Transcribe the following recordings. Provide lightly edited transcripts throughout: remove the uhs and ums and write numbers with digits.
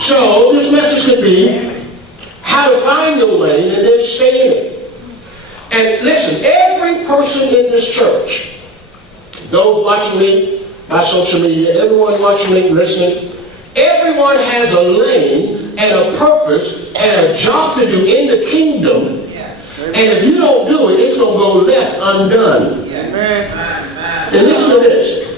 So this message could be how to find your lane and then stay in it. And listen, every person in this church, those watching me by social media, everyone watching me, listening, everyone has a lane and a purpose and a job to do in the kingdom. And if you don't do it, it's going to go left undone. And listen to this.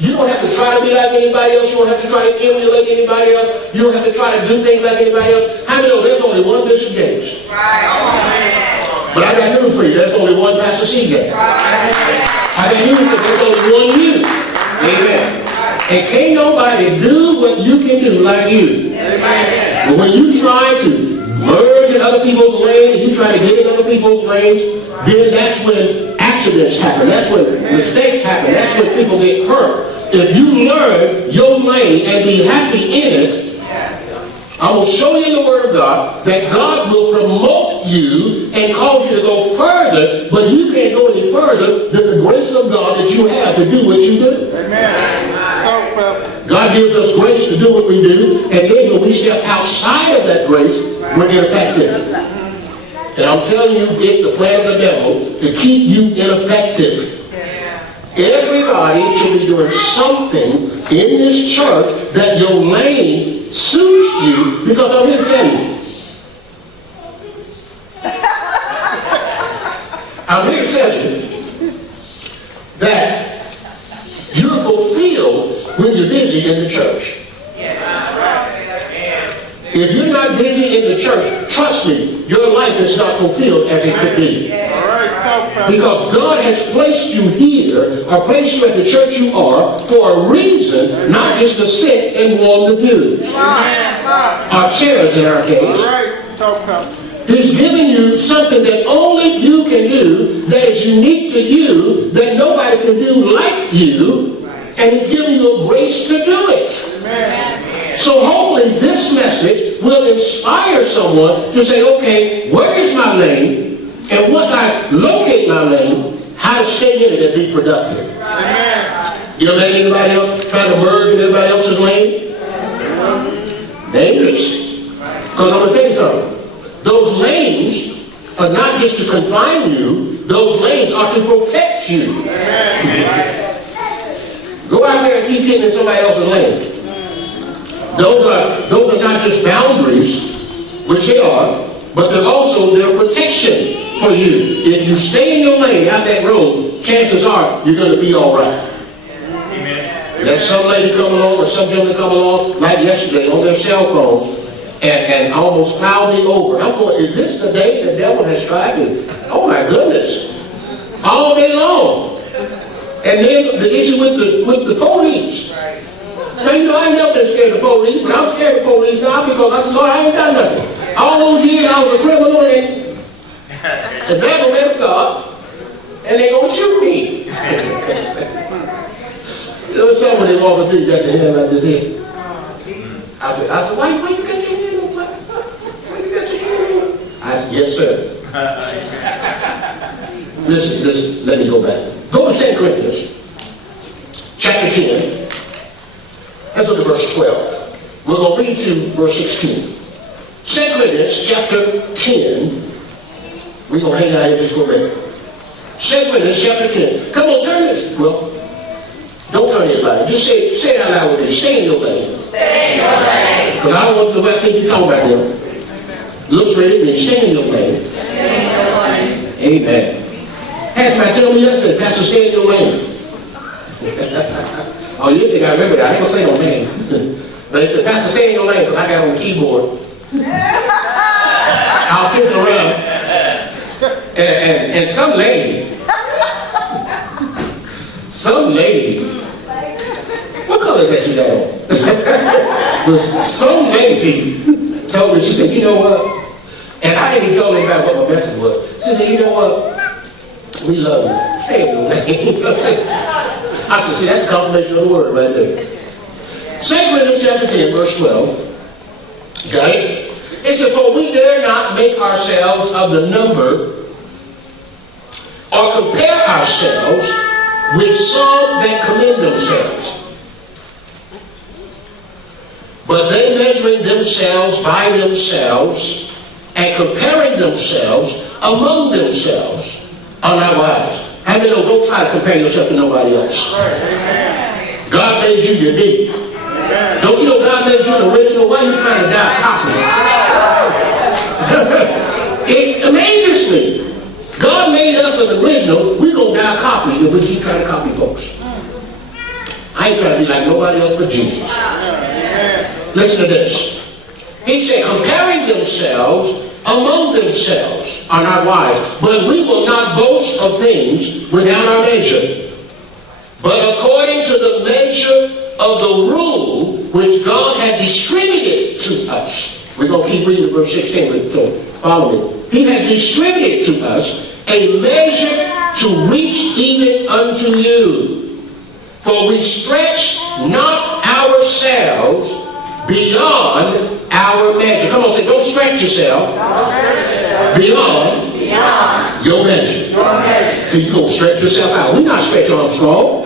You don't have to try to be like anybody else. You don't have to try to emulate anybody else. You don't have to try to do things like anybody else. How many know there's only one Bishop Gates? But I got news for you. There's only one Pastor C.J. I got news for you. There's only one you. Amen. And can't nobody do what you can do like you. But when you try to merge in other people's lanes, and you try to get in other people's lanes, then that's when accidents happen. That's when mistakes happen. That's when people get hurt. If you learn your lane and be happy in it, I will show you in the Word of God that God will promote you and cause you to go further, but you can't go any further than the grace of God that you have to do what you do. Amen. God gives us grace to do what we do, and then when we step outside of that grace, we're ineffective. And I'm telling you, it's the plan of the devil to keep you ineffective. Everybody should be doing something in this church that your lane suits you, because I'm here to tell you. I'm here to tell you that you're fulfilled when you're busy in the church. If you're not busy in the church, trust me, your life is not fulfilled as it could be. Because God has placed you here, or placed you at the church you are, for a reason, not just to sit and warm the pews. Our chairs in our case. He's giving you something that only you can do, that is unique to you, that nobody can do like you, and he's giving you a grace to do it. So hopefully this message will inspire someone to say, okay, where is my lane? And once I locate my lane, how to stay in it and be productive. You ever let anybody else try to merge in everybody else's lane? Dangerous. Because I'm going to tell you something. Those lanes are not just to confine you, those lanes are to protect you. Go out there and keep getting in somebody else's lane. Those are not just boundaries, which they are, but they're also their protection for you. If you stay in your lane out that road, chances are you're going to be all right. There's some lady come along or some gentleman come along, like yesterday, on their cell phones, and almost plowed me over. I'm going, is this the day the devil has tried to? Oh my goodness. All day long. And then the issue with the police. Now, you know, I ain't never been scared of police, but I'm scared of police now because I said, Lord, I ain't done nothing. All those years I was a criminal, and the devil made of God, and they gonna shoot me. There was somebody walking to you, got their hand like this here. I said, why you got your hand on? Why you got your hand on? I said, yes, sir. Listen, let me go back. Go to 2 Corinthians, chapter 10. Let's look at verse 12. We're going to read to verse 16. 2 Corinthians chapter 10. We're going to hang out here just for a minute. 2 Corinthians chapter 10. Come on, turn this. Well, don't turn anybody. Just say it out loud with me. Stay in your lane. Stay in your lane. Because I don't want to think you're talking about them. Look straight at me. Stay in your lane. Stay in your lane. Amen. Had somebody tell me yesterday, Pastor, stay in your lane. Oh, you think I remember that? I ain't going to say no name. But they said, Pastor, stay in your lane, because I got on the keyboard. I was flipping around. And some lady, what color is that you got on? Was some lady told me, she said, you know what? And I didn't even tell anybody what my message was. She said, you know what? We love you. Stay in your lane. I said, see, that's a confirmation of the word right there. 2 Corinthians chapter 10, verse 12. Got it? It says, for we dare not make ourselves of the number or compare ourselves with some that commend themselves. But they measuring themselves by themselves and comparing themselves among themselves are not wise. How many know, don't try to compare yourself to nobody else. God made you unique. Don't you know God made you an original? Why are you trying to die copy? It amazes me. God made us an original. We're going to die copy if we keep trying to copy folks. I ain't trying to be like nobody else but Jesus. Listen to this. He said, comparing themselves among themselves are not wise, but we will not boast of things without our measure, but according to the measure of the rule which God had distributed to us. We're going to keep reading verse 16, so follow me. He has distributed to us a measure to reach even unto you. For we stretch not ourselves beyond our measure. Come on, say, don't stretch yourself beyond your measure. So you're going to stretch yourself out. We're not stretching Armstrong.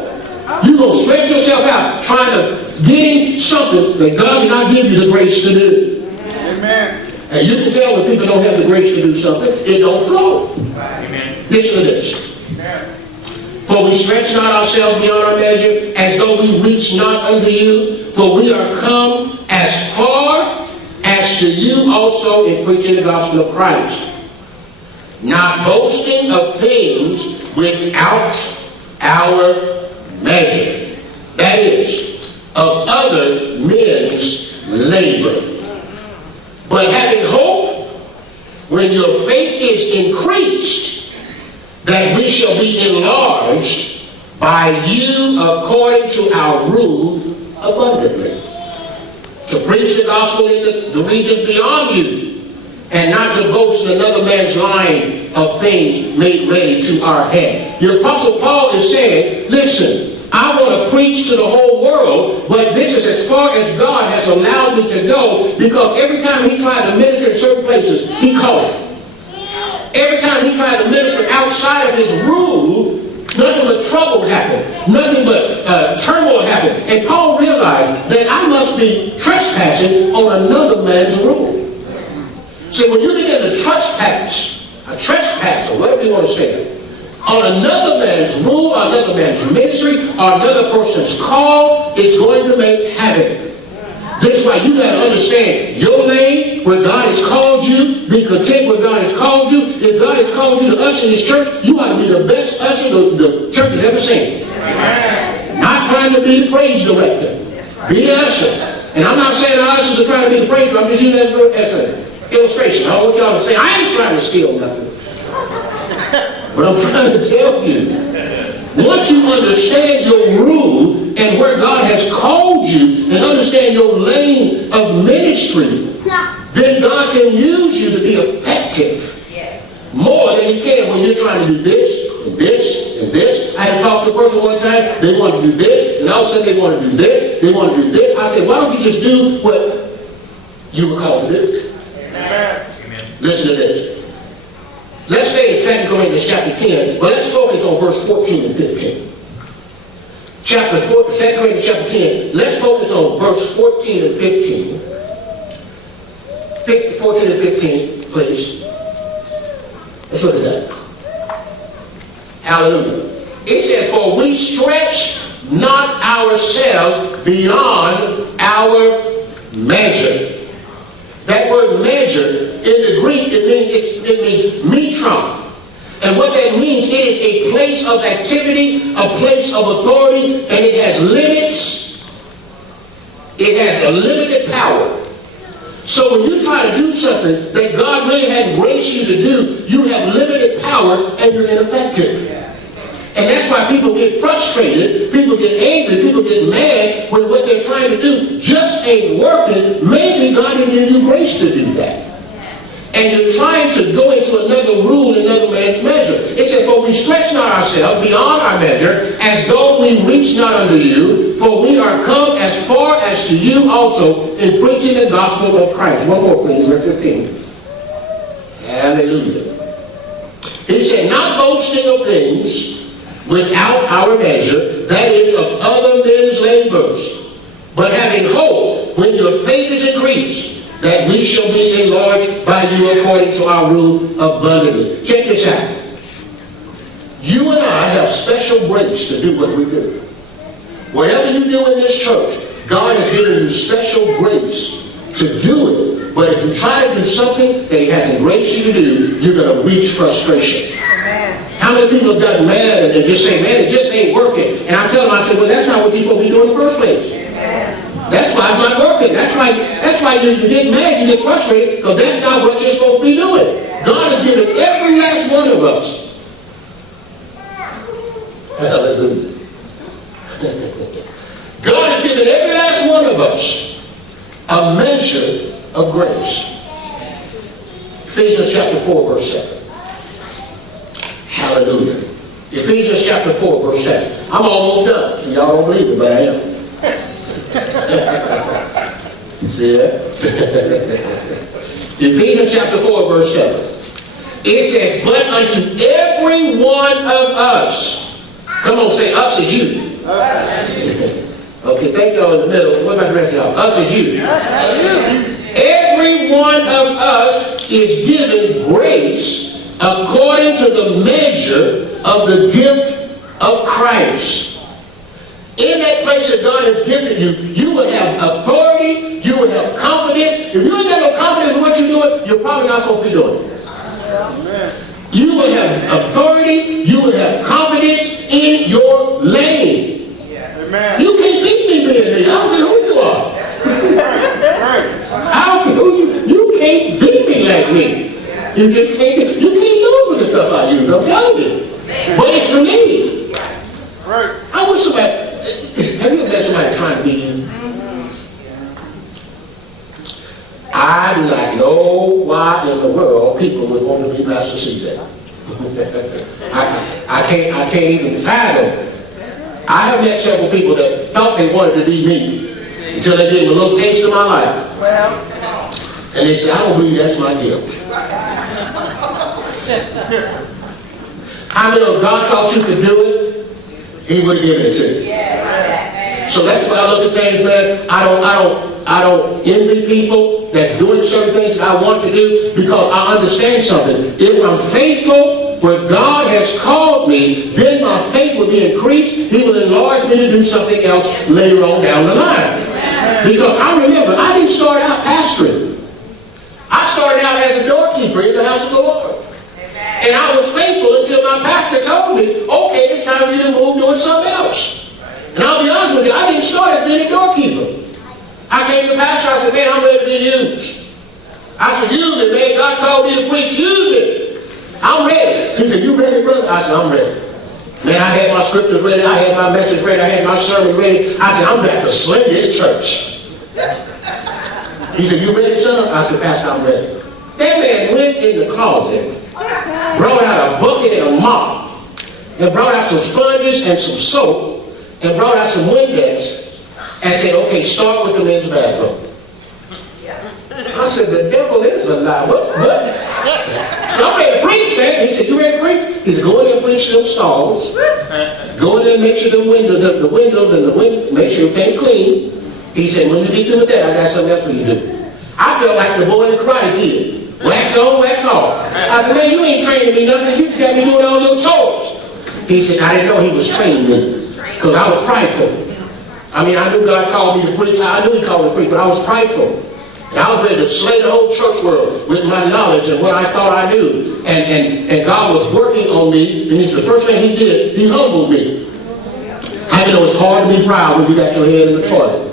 You're going to stretch yourself out trying to get in something that God did not give you the grace to do. Amen. And you can tell when people don't have the grace to do something, it don't flow. Amen. Listen to this. Amen. For we stretch not ourselves beyond our measure, as though we reach not unto you. For we are come as far as to you also in preaching the gospel of Christ. Not boasting of things without our measure. That is, of other men's labor. But having hope, when your faith is increased, that we shall be enlarged by you according to our rule abundantly. To preach the gospel in the regions beyond you, and not to boast in another man's line of things made ready to our head. The Apostle Paul is saying, listen, I want to preach to the whole world, but this is as far as God has allowed me to go, because every time he tried to minister in certain places, he called. Every time he tried to minister outside of his rule, nothing but trouble happened. Nothing but turmoil happened. And Paul realized that I must be trespassing on another man's rule. So when you begin to trespass, or whatever you want to say, on another man's rule, or another man's ministry, or another person's call, it's going to make havoc. This is why you got to understand your lane, where God has called you. Be content where God has called you. If God has called you to usher in his church, you ought to be the best usher the church has ever seen. Amen. Not trying to be the praise director. Be the usher. And I'm not saying the ushers are trying to be the praise director. I'm just using that as an illustration. I don't want y'all to say, I ain't trying to steal nothing. But I'm trying to tell you, once you understand your rule and where God has called you and understand your lane of ministry, then God can use you to be effective more than he can when you're trying to do this and this and this. I had to talk to a person one time, they want to do this, and all of a sudden they want to do this, they want to do this. I said, why don't you just do what you were called to do? Amen. Listen to this. Let's stay in 2 Corinthians chapter 10, but let's focus on verse 14 and 15. 2 Corinthians chapter 10, let's focus on verse 14 and 15. 14 and 15, please. Let's look at that. Hallelujah. It says, for we stretch not ourselves beyond our measure. That word measure, in the Greek, it means metron. And what that means, it is a place of activity, a place of authority, and it has limits. It has a limited power. So when you try to do something that God really had graced you to do, you have limited power and you're ineffective. And that's why people get frustrated, people get angry, people get mad when what they're trying to do just ain't working. Maybe God didn't give you grace to do that. And you're trying to go into another rule, another man's measure. It says, for we stretch not ourselves beyond our measure, as though we reach not unto you, for we are come as far as to you also in preaching the gospel of Christ. One more, please, verse 15. Hallelujah. It said, not boasting of things without our measure, that is of other men's labors, but having hope when your faith is increased, that we shall be enlarged by you according to our rule abundantly. Check this out. You and I have special grace to do what we do. Whatever you do in this church, God has given you special grace to do it. But if you try to do something that He hasn't graced you to do, you're going to reach frustration. How many people have gotten mad and just say, man, it just ain't working? And I tell them, I said, well, that's not what you're supposed to be doing in the first place. That's why it's not working. That's why you get mad, you get frustrated, because that's not what you're supposed to be doing. God has given every last one of us. Hallelujah. God has given every last one of us a measure of grace. Ephesians chapter 4, verse 7. Hallelujah. Ephesians chapter 4, verse 7. I'm almost done. So y'all don't believe it, but I am. See that? Ephesians chapter 4, verse 7. It says, but unto every one of us. Come on, say, us is you. Okay, thank y'all in the middle. What about the rest of y'all? Us is you. Every one of us is given grace according to the measure of the gift of Christ. In that place that God has gifted you, you will have authority, you will have confidence. If you ain't got no confidence in what you're doing, you're probably not supposed to be doing it. You will have authority, you will have confidence in your lane. Amen. You can't beat me being me. I don't care who you are. I don't care who you can't beat me like me. You just can't do with the stuff I use, I'm telling you. But it's for me. Right. I wish somebody, have you ever met somebody trying to beat you? I do not know why in the world people would want to be Pastor CJ. I can't even fathom. I have met several people that thought they wanted to be me until they gave me a little taste of my life. And they said, I don't believe that's my gift. I know if God thought you could do it, He would have given it to you. So that's why I look at things, man. I don't envy people that's doing certain things that I want to do, because I understand something. If I'm faithful where God has called me, then my faith will be increased. He will enlarge me to do something else later on down the line. Because I remember, I didn't start out pastoring. I started out as a doorkeeper in the house of the Lord. And I was faithful until my pastor told me, okay, it's time for you to move doing something else. And I'll be honest with you, I didn't start as being a doorkeeper. I came to the pastor, I said, man, I'm ready to be used. I said, use me, man. God called me to preach, use me. I'm ready. He said, you ready, brother? I said, I'm ready. Man, I had my scriptures ready, I had my message ready, I had my sermon ready. I said, I'm about to sling this church. He said, you ready, son? I said, Pastor, I'm ready. That man went in the closet, brought out a bucket and a mop, and brought out some sponges and some soap, and brought out some Windex, and said, okay, start with the men's bathroom. I said, the devil is a lie. What? So I'm ready to preach, man. He said, you ready to preach? He said, go in there and preach them stalls. Go in there and make sure the windows and the window, make sure everything's clean. He said, when you get through with that, I got something else for you to do. I felt like the boy in the Karate Kid. Wax on, wax off. I said, man, you ain't training me nothing. You just got me doing all your chores. He said, I didn't know he was training me because I was prideful. I mean, I knew God called me to preach. I knew He called me to preach, but I was prideful. And I was ready to slay the whole church world with my knowledge and what I thought I knew. And God was working on me. And He said, the first thing He did, He humbled me. How you know it's hard to be proud when you got your head in the toilet?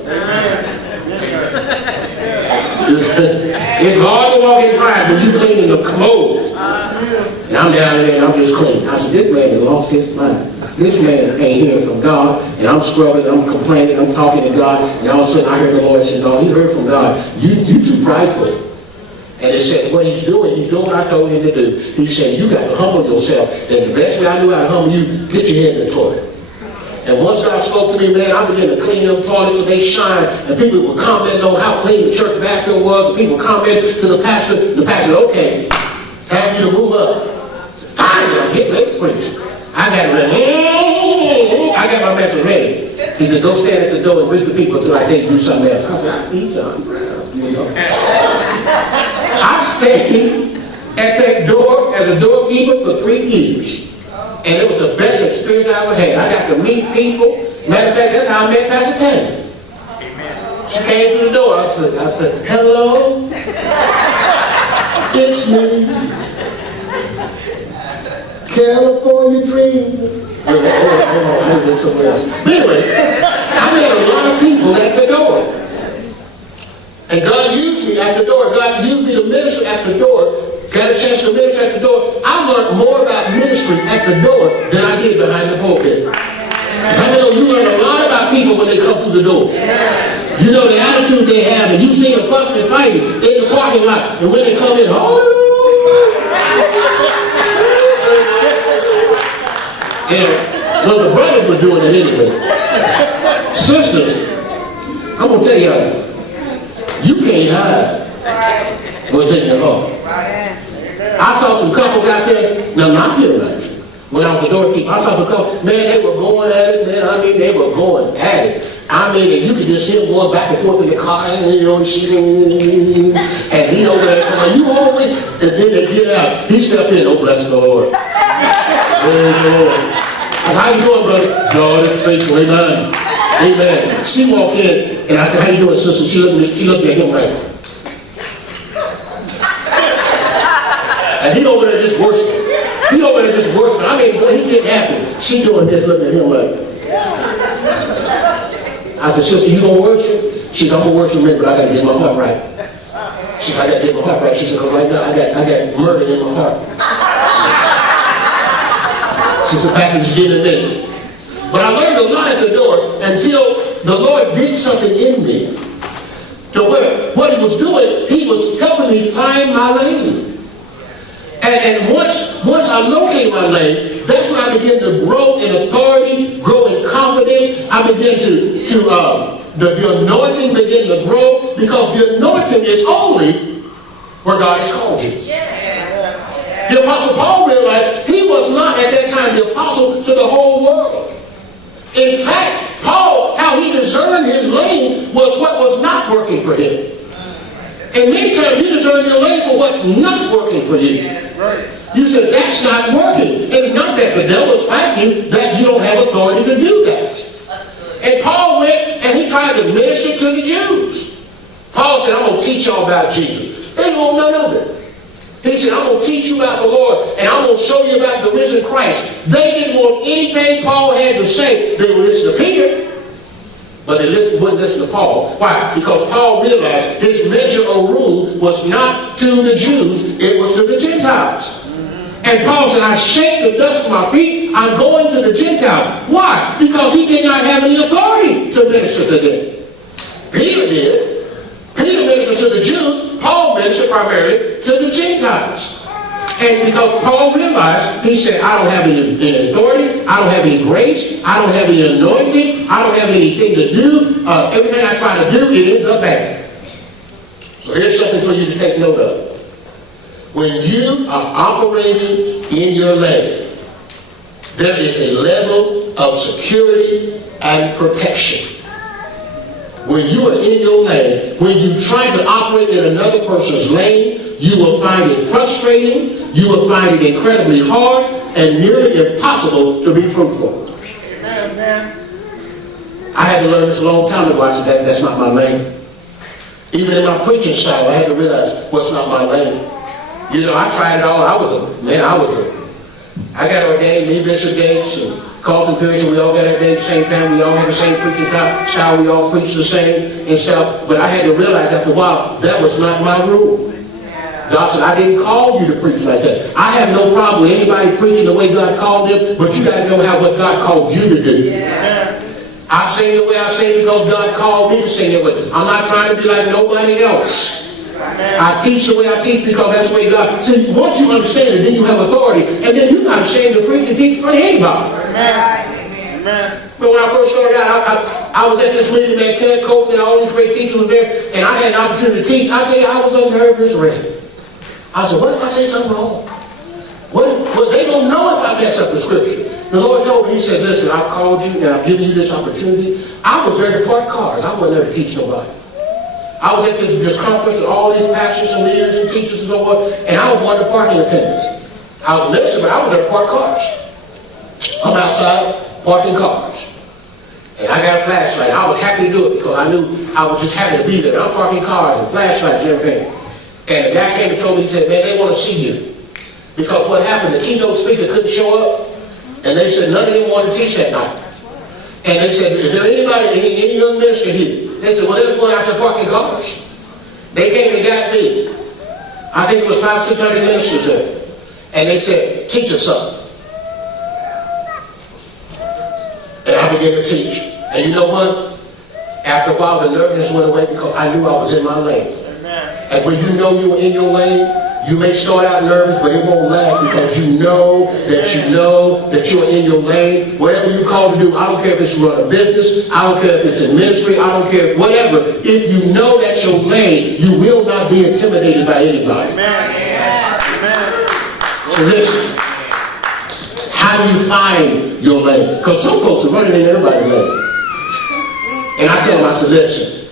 It's hard to walk in pride when you cleaning the commodes. And I'm down there and I'm just cleaning. I said, this man has lost his mind. This man ain't hearing from God. And I'm scrubbing, I'm complaining, I'm talking to God. And all of a sudden I heard the Lord say, no, he heard from God. You too prideful. And it says what he's doing what I told him to do. He said, you got to humble yourself. And the best way I knew how to humble you, get your head in the toilet. And once God spoke to me, man, I began to clean them toilets till they shine. And people would comment on how clean the church bathroom was. And people comment to the pastor. The pastor said, okay, time you to move up. Finally, I'm getting ready to preach. I got my message ready. He said, go stand at the door and greet the people until I tell you to do something else. I said, I need John. You know? stayed at that door as a doorkeeper for 3 years. And it was the best experience I ever had. I got to meet people. Matter of fact, that's how I met Pastor Tammy. She came through the door. I said, hello, it's me, California Dream. Hold on, I did somewhere else. But anyway, I met a lot of people at the door. And God used me at the door. God used me to minister at the door. Got a chance to minister at the door. I learned more about ministry at the door than I did behind the pulpit. I know you learn a lot about people when they come through the door. You know the attitude they have, and you see them fussing and fighting in the parking lot. And when they come in, well, the brothers were doing it anyway. Sisters, I'm going to tell you, you can't hide what's in your heart. I saw some couples out there, now not here right. When I was a doorkeeper, I saw some couples, man, they were going at it, man. I mean, they were going at it. I mean, and you could just see them going back and forth in the car, and you know, and he over there, come on, you home with? And then they get out. He stepped in, oh, bless the Lord. Praise the Lord. I said, how you doing, brother? God is faithful, amen. Amen. She walked in, and I said, how you doing, sister? She looked at him like, and he over there just worshiping. He over there just worshiping. I mean, boy, he getting happy. She doing this, looking at him like. I said, sister, you gonna worship? She said, I'm gonna worship me, but I gotta get my heart right. She said, I gotta get my heart right. She said, because right now I got murder in my heart. She said, Pastor, just give me a minute. But I learned a lot at the door until the Lord did something in me. To where what he was doing, he was helping me find my lane. And once I located my lane, that's when I began to grow in authority, grow in confidence. I began the anointing began to grow, because the anointing is only where God has called you. Yeah. The Apostle Paul realized he was not at that time the apostle to the whole world. In fact, Paul, how he discerned his lane was what was not working for him. And many times you discern your lane for what's not working for you. Right. You said, that's not working. And it's not that the devil's fighting you, that you don't have authority to do that. And Paul went and he tried to minister to the Jews. Paul said, I'm going to teach y'all about Jesus. They didn't want none of it. He said, I'm going to teach you about the Lord, and I'm going to show you about the risen Christ. They didn't want anything Paul had to say. They would listen to Peter, but they wouldn't listen to Paul. Why? Because Paul realized his measure of rule was not to the Jews, it was to the Gentiles. And Paul said, I shake the dust from my feet, I'm going to the Gentiles. Why? Because he did not have any authority to minister to them. Peter did. Peter ministered to the Jews, Paul ministered primarily to the Gentiles. And because Paul realized, he said, I don't have any authority, I don't have any grace, I don't have any anointing, I don't have anything to do. Everything I try to do, it ends up bad. So here's something for you to take note of. When you are operating in your lane, there is a level of security and protection. When you are in your lane, when you try to operate in another person's lane, you will find it frustrating, you will find it incredibly hard, and nearly impossible to be fruitful. Amen. I had to learn this a long time ago. I said, that's not my lane. Even in my preaching style, I had to realize what's not my lane. You know, I tried it all. I got ordained, me, Bishop Gates, and Carlton Pearson, we all got ordained at the same time. We all had the same preaching style. We all preached the same and stuff. But I had to realize after a while, that was not my rule. God said, I didn't call you to preach like that. I have no problem with anybody preaching the way God called them, but you got to know what God called you to do. Yeah. I sing the way I sing because God called me to sing that way. I'm not trying to be like nobody else. I teach the way I teach because that's the way God. See, once you understand it, then you have authority, and then you're not ashamed to preach and teach in front of anybody. Amen. Amen. But when I first started out, I was at this meeting, man, Kenneth Copeland and all these great teachers was there, and I had an opportunity to teach. I tell you, I was on nervous wreck. I said, what if I say something wrong? Well, they don't know if I mess up the scripture. The Lord told me, he said, listen, I've called you and I've given you this opportunity. I was there to park cars. I wasn't there to teach nobody. I was at this conference with all these pastors and leaders and teachers and so on, and I was one of the parking attendants. I was a minister, but I was there to park cars. I'm outside parking cars. And I got a flashlight. I was happy to do it because I knew I was just happy to be there. I'm parking cars and flashlights and everything. And the guy came and told me, he said, man, they want to see you. Because what happened, the keynote speaker couldn't show up, and they said none of them wanted to teach that night. And they said, is there anybody, any young minister here? They said, well, there's one out there parking cars. They came and got me. I think it was 500-600 ministers there. And they said, teach us something. And I began to teach. And you know what? After a while, the nervousness went away because I knew I was in my lane. Amen. And when you know you're in your lane, you may start out nervous, but it won't last because you know that you're in your lane. Whatever you call to do, I don't care if it's run a business, I don't care if it's in ministry, I don't care, whatever. If you know that's your lane, you will not be intimidated by anybody. Amen. Amen. So listen, how do you find your lane? Because some folks are running in everybody's lane. And I tell them, I said, listen,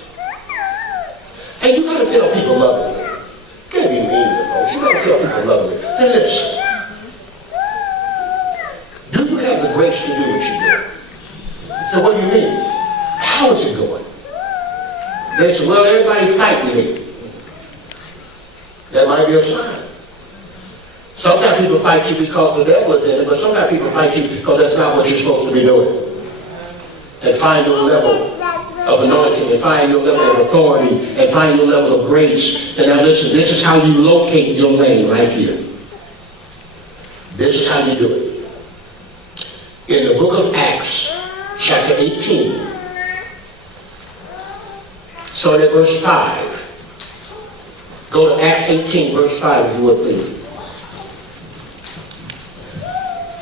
hey, you got to tell people love me. You can't be mean to folks. You got to tell people love me. Say, listen, do you have the grace to do what you do? So what do you mean? How is it going? They said, well, everybody's fighting me. That might be a sign. Sometimes people fight you because the devil is in it, but sometimes people fight you because that's not what you're supposed to be doing. And find your level of anointing, and find your level of authority, and find your level of grace. And now listen, this is how you locate your lane right here. This is how you do it. In the book of Acts, chapter 18, start at verse 5. Go to Acts 18, verse 5, if you would, please.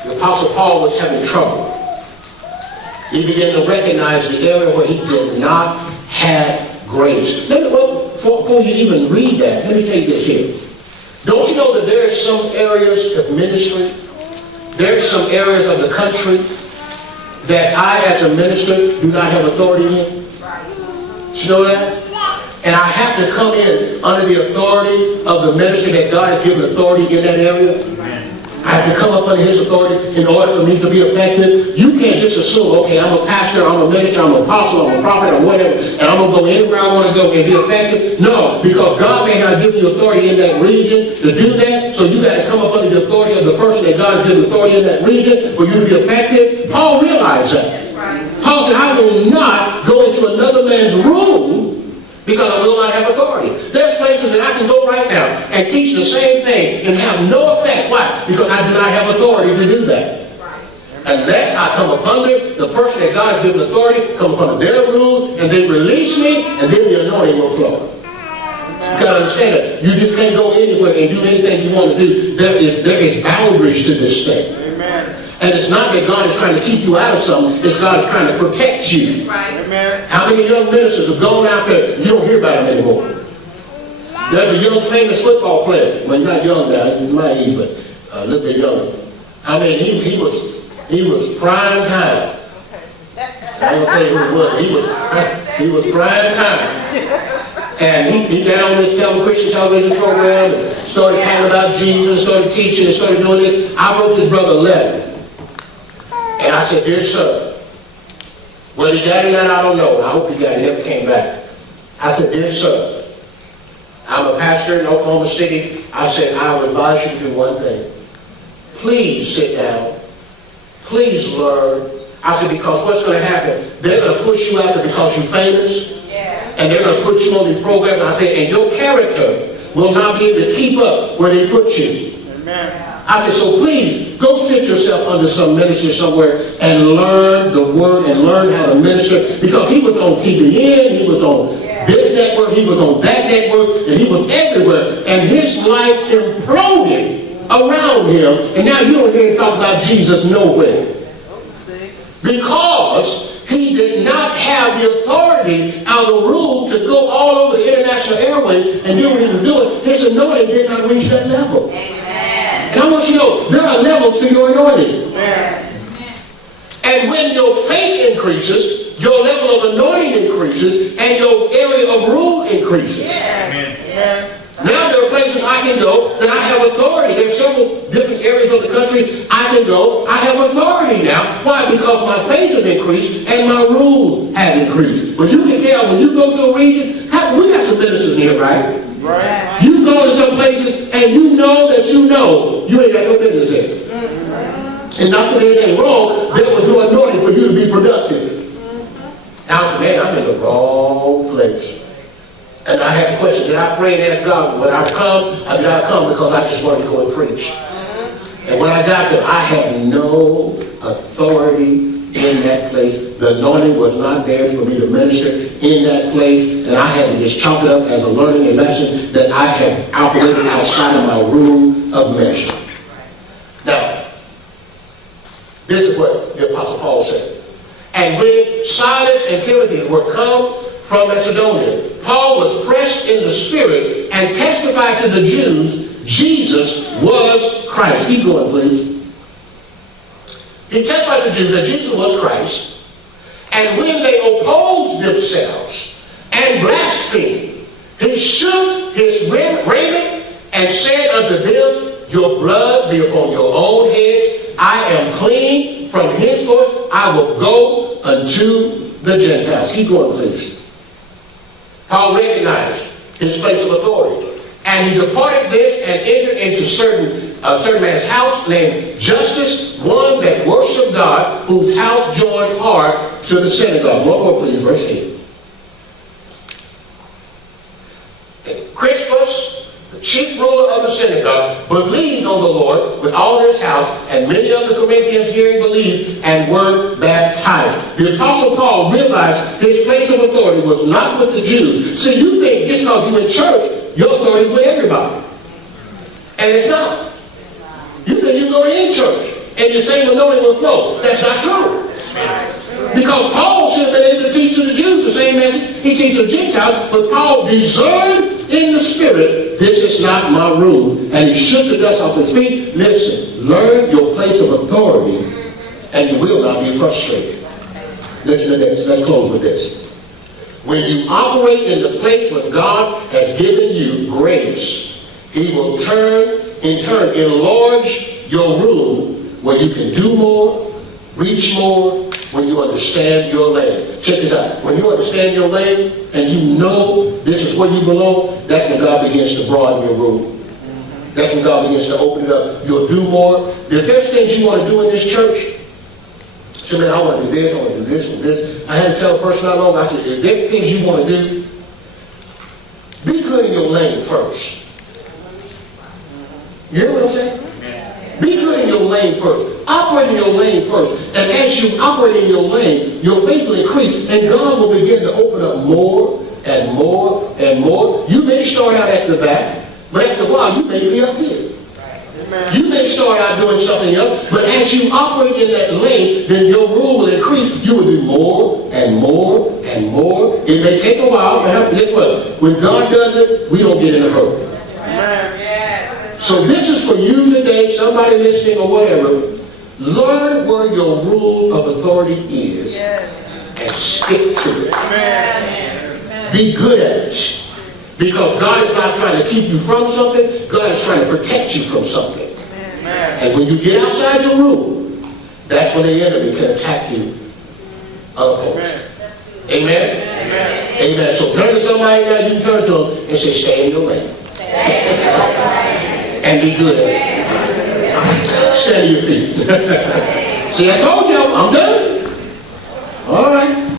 The Apostle Paul was having trouble. He began to recognize the area where he did not have grace. Before you even read that, let me tell you this here. Don't you know that there are some areas of ministry, there are some areas of the country that I, as a minister, do not have authority in? Did you know that? And I have to come in under the authority of the ministry that God has given authority in that area. I have to come up under his authority in order for me to be effective. You can't just assume, okay, I'm a pastor, I'm a minister, I'm an apostle, I'm a prophet, or whatever, and I'm going to go anywhere I want to go and be effective. No, because God may not give you authority in that region to do that, so you got to come up under the authority of the person that God has given authority in that region for you to be effective. Paul realized that. Paul said, I will not go into another man's room because I will not have authority. There's places that I can go right now and teach the same thing and have no effect. Why? Because I do not have authority to do that. Unless I come up under the person that God has given authority, come up under their rule, and they release me, and then the anointing will flow. You gotta understand that. You just can't go anywhere and do anything you want to do. There is boundaries to this thing. Amen. And it's not that God is trying to keep you out of something, it's God is trying to protect you. Right. Amen. How many young ministers have gone out there, you don't hear about them anymore? There's a young famous football player. Well, he's not young now, he's my age, but a little bit younger. I mean, he was prime time. I ain't gonna tell you who it was. He was prime time. And he got on this Christian television program and started talking about Jesus, started teaching and started doing this. I wrote this brother a letter. And I said, dear sir, whether he got it or not, I don't know. I hope he got it. He never came back. I said, dear sir, I'm a pastor in Oklahoma City. I said, I would advise you to do one thing. Please sit down. Please learn. I said, because what's going to happen? They're going to push you out there because you're famous. Yeah. And they're going to put you on these programs. I said, and your character will not be able to keep up where they put you. Amen. I said, so please, go sit yourself under some minister somewhere and learn the word and learn how to minister. Because he was on TBN, he was on this network, he was on that network, and he was everywhere. And his life imploded around him. And now you don't hear him talk about Jesus nowhere. Because he did not have the authority out of the rule to go all over the international airways and do what he was doing. His anointing did not reach that level. And I want you to know, there are levels to your anointing. And when your faith increases, your level of anointing increases and your area of rule increases. Now there are places I can go that I have authority. There's several different areas of the country I can go. I have authority now. Why? Because my faith has increased and my rule has increased. But you can tell when you go to a region, we got some ministers in here, right? Right. You go to some places and you know you ain't got no business in. And not that anything wrong, there was no anointing for you to be productive. And I said, man, I'm in the wrong place. And I had to question, did I pray and ask God, would I come? Or did I come because I just wanted to go and preach? And when I got there, I had no authority in that place. The anointing was not there for me to minister in that place. And I had to just chalk it up as a learning and lesson that I had operated outside of my rule of measure. Now, this is what the Apostle Paul said. And when Silas and Timothy were come from Macedonia, Paul was pressed in the spirit and testified to the Jews Jesus was Christ. Keep going, please. He testified to the Jews that Jesus was Christ. And when they opposed themselves and blasphemed, he shook his raiment and said unto them, your blood be upon your own heads. I am clean. From henceforth I will go unto the Gentiles. Keep going, please. Paul recognized his place of authority. And he departed this and entered into a certain man's house named Justus, one that worshiped God, whose house joined hard to the synagogue. One more, please, verse 8. And Crispus, the chief ruler of the synagogue, believed on the Lord with all his house, and many of the Corinthians hearing believed and were baptized. The Apostle Paul realized his place of authority was not with the Jews. See, you think just because you're in church, your authority is with everybody. And it's not. You think you go to any church and your same anointing will flow. That's not true. Because Paul should have been able to teach to the Jews the same message he teaches the Gentiles, but Paul discerned in the spirit, this is not my rule. And he shook the dust off his feet. Listen, learn your place of authority and you will not be frustrated. Listen to this. Let's close with this. When you operate in the place where God has given you grace, he will in turn enlarge your rule where you can do more, reach more, when you understand your lane. Check this out. When you understand your lane and you know this is where you belong, that's when God begins to broaden your rule. That's when God begins to open it up. You'll do more. If there's things you want to do in this church, say, man, I want to do this, I want to do this and this. I had to tell a person I know, I said, if there are things you want to do, be good in your lane first. You hear what I'm saying? Be good in your lane first. Operate in your lane first. And as you operate in your lane, your faith will increase. And God will begin to open up more and more and more. You may start out at the back, but after a while you may be up here. You may start out doing something else, but as you operate in that lane, then your rule will increase. You will do more and more and more. It may take a while, but guess what? When God does it, we don't get in a hurry. So this is for you today, somebody listening or whatever. Learn where your rule of authority is and stick to it. Be good at it. Because God is not trying to keep you from something. God is trying to protect you from something. And when you get outside your rule, that's when the enemy can attack you unopposed. Amen? Amen. So turn to somebody now, you can turn to them and say, stay in your lane. And be good at it. Stand on your feet. See, I told you, I'm done. All right.